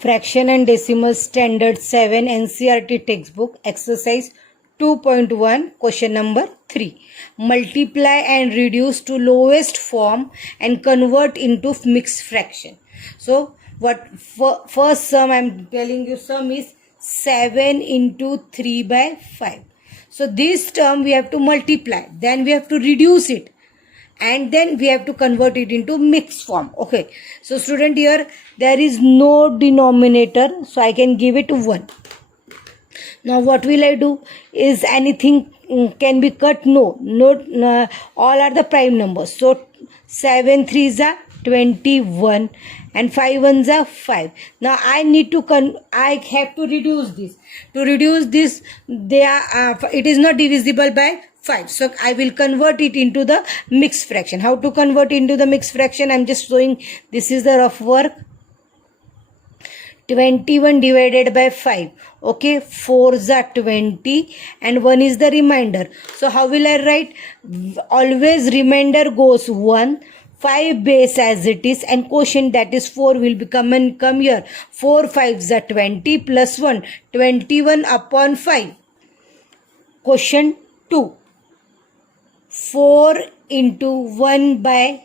Fraction and Decimal Standard 7 NCERT textbook exercise 2.1 question number 3. Multiply and reduce to lowest form and convert into mixed fraction. So what first sum I am telling you, sum is 7 into 3 by 5. So this term we have to multiply, then we have to reduce it, and then we have to convert it into mixed form. Okay, so student, here there is no denominator, so I can give it 1. Now what will I do? Is anything can be cut? No, all are the prime numbers. So 7 3s are 21 and 5 1s are 5. Now I need to I have to reduce this. To reduce this, they are it is not divisible by 5. So I will convert it into the mixed fraction. How to convert into the mixed fraction? I am just showing. This is the rough work. 21 divided by 5. Okay, 4s are 20 and 1 is the remainder. So how will I write? Always remainder goes 1. 5 base as it is, and quotient, that is 4, will become and come here. 4 5s are 20 plus 1, 21 upon 5. Quotient 2. 4 into 1 by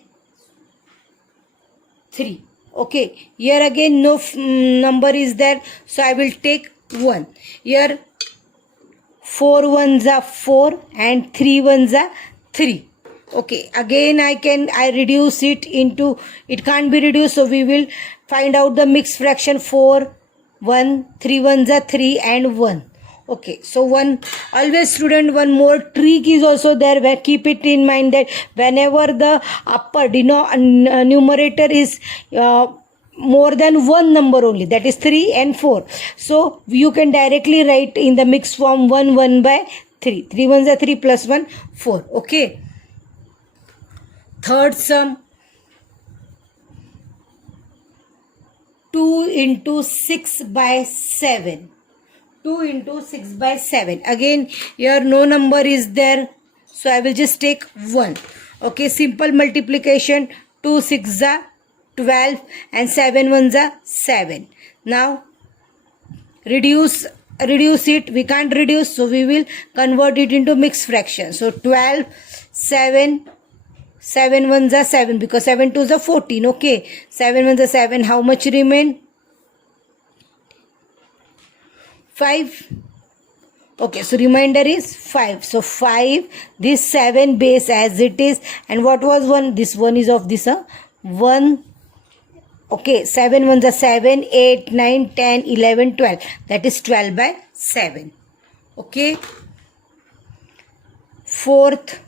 3. Okay, here again no number is there, so I will take 1. Here 4 1s are 4 and 3 1s are 3. Okay, again I reduce it into, it can't be reduced, so we will find out the mixed fraction. 4 1 3 1s are 3 and 1. Okay, so always student, one more trick is also there, where keep it in mind that whenever the upper numerator is more than one number only, that is 3 and 4, so you can directly write in the mixed form 1 1 by 3. 3 1s are 3 plus 1 4. Okay, third sum, 2 into 6 by 7. 2 into 6 by 7. Again here no number is there, so I will just take 1. Okay, simple multiplication. 2 6 are 12 and 7 1s are 7. Now reduce it. We can't reduce, so we will convert it into mixed fraction. So 12 7 1s are 7, because 7 2s are 14. Okay, 7 1s are 7. How much remain? 5. Okay, so remainder is 5. So 5, this 7 base as it is, and what was 1? This 1 is of this 1. Okay, 7 1s are 7, 8 9 10 11 12. That is 12 by 7. Okay, fourth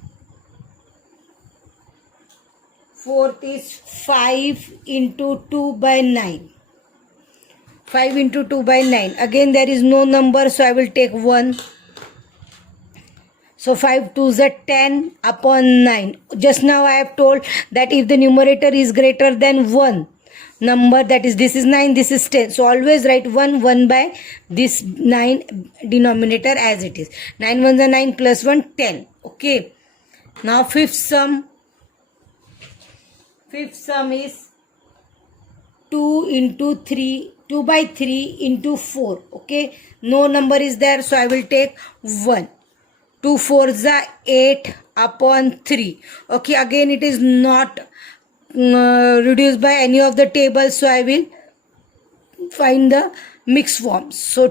is 5 into 2 by 9. 5 into 2 by 9. Again there is no number, so I will take 1. So 5 2s are 10 upon 9. Just now I have told that if the numerator is greater than 1 number, that is, this is 9, this is 10. So always write 1 1 by this 9 denominator as it is. 9 1s are 9 plus 1 10. Okay. Now fifth sum. Fifth sum is 2 into 3. 2 by 3 into 4. Okay, no number is there, so I will take 1. 2 4s are 8 upon 3. Okay, again it is not reduced by any of the tables, so I will find the mixed form. So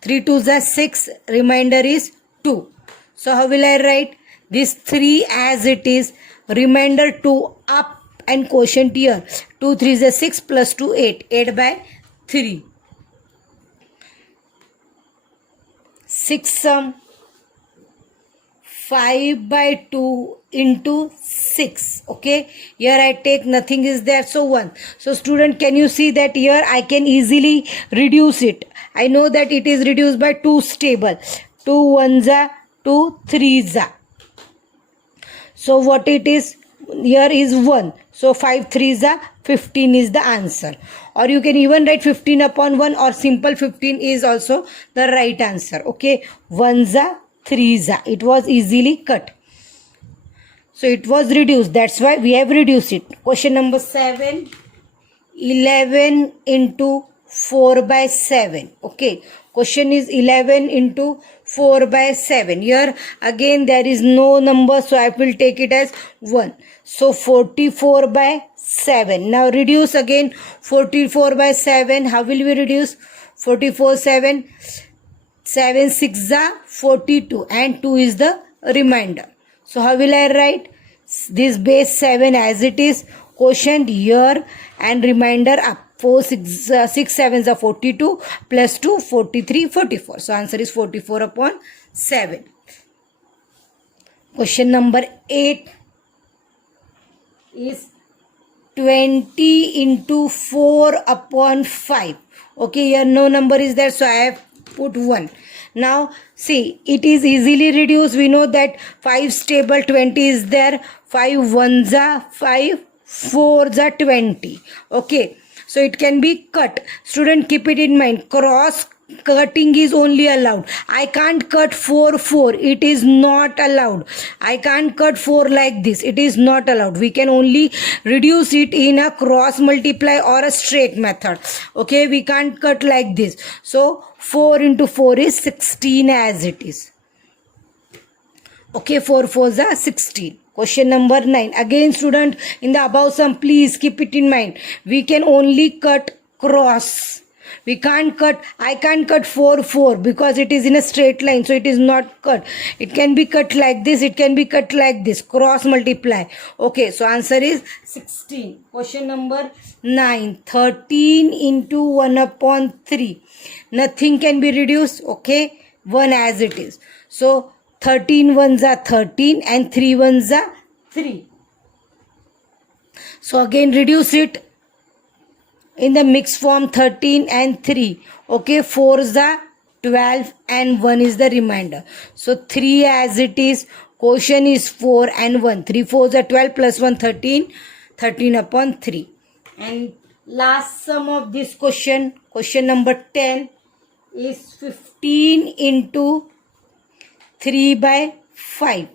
3 2s are 6, remainder is 2. So how will I write? This 3 as it is, remainder 2 up, and quotient here. 2 3s are 6 plus 2 8. 8 by 3. Sixth sum, 5 by 2 into 6. Okay, here I take nothing is there, so 1. So student, can you see that here I can easily reduce it? I know that it is reduced by 2 stable. 2 1s are 2 3s are. So what it is? Here is 1. So 5 3s are 15 is the answer. Or you can even write 15 upon 1, or simple 15 is also the right answer. Okay, 1s are 3s are. It was easily cut. So it was reduced. That's why we have reduced it. Question number 7 11 into 4 by 7. Okay, question is 11 into 4 by 7. Here again there is no number, so I will take it as 1. So 44 by 7. Now reduce again 44 by 7. How will we reduce? 44 7. 7 6 are 42 and 2 is the remainder. So how will I write? This base 7 as it is, quotient here and remainder up. 4 6 7s are 42 plus 2 43 44. So answer is 44 upon 7. Question number 8 is 20 into 4 upon 5. Okay, here no number is there, so I have put 1. Now see, it is easily reduced. We know that 5 stable, 20 is there. 5 1s are 5, 4s are 20. Okay, so it can be cut. Student, keep it in mind, cross cutting is only allowed. I can't cut 4 4. It is not allowed. I can't cut 4 like this. It is not allowed. We can only reduce it in a cross multiply or a straight method. Okay, we can't cut like this. So 4 into 4 is 16 as it is. Okay, 4 4s are 16. Question number 9. Again student, in the above sum, please keep it in mind. We can only cut cross. We can't cut, I can't cut 4 4 because it is in a straight line, so it is not cut. It can be cut like this, it can be cut like this, cross multiply. Okay, so answer is 16. Question number 9. 13 into 1 upon 3. Nothing can be reduced. Okay, 1 as it is. So 13 1s are 13 and 3 1s are 3. So again reduce it in the mixed form, 13 and 3. Okay, 4s are 12 and 1 is the remainder. So 3 as it is, quotient is 4 and 1. 3 4s are 12 plus 1 13. 13 upon 3. And last sum of this question, question number 10 is 15 into 3 by 5.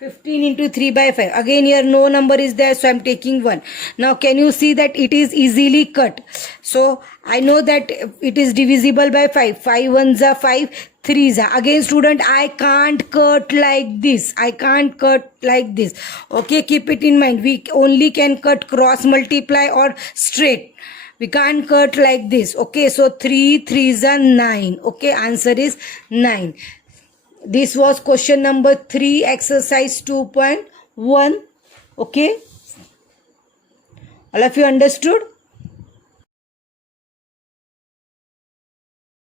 15 into 3 by 5. Again here no number is there, so I am taking 1. Now can you see that it is easily cut? So I know that it is divisible by 5. 5 1s are 5, 3s are. Again student, I can't cut like this. I can't cut like this. Okay, keep it in mind. We only can cut cross multiply or straight. We can't cut like this. Okay, so 3 3s are 9. Okay, answer is 9. This was question number 3, exercise 2.1. Okay, all of you understood?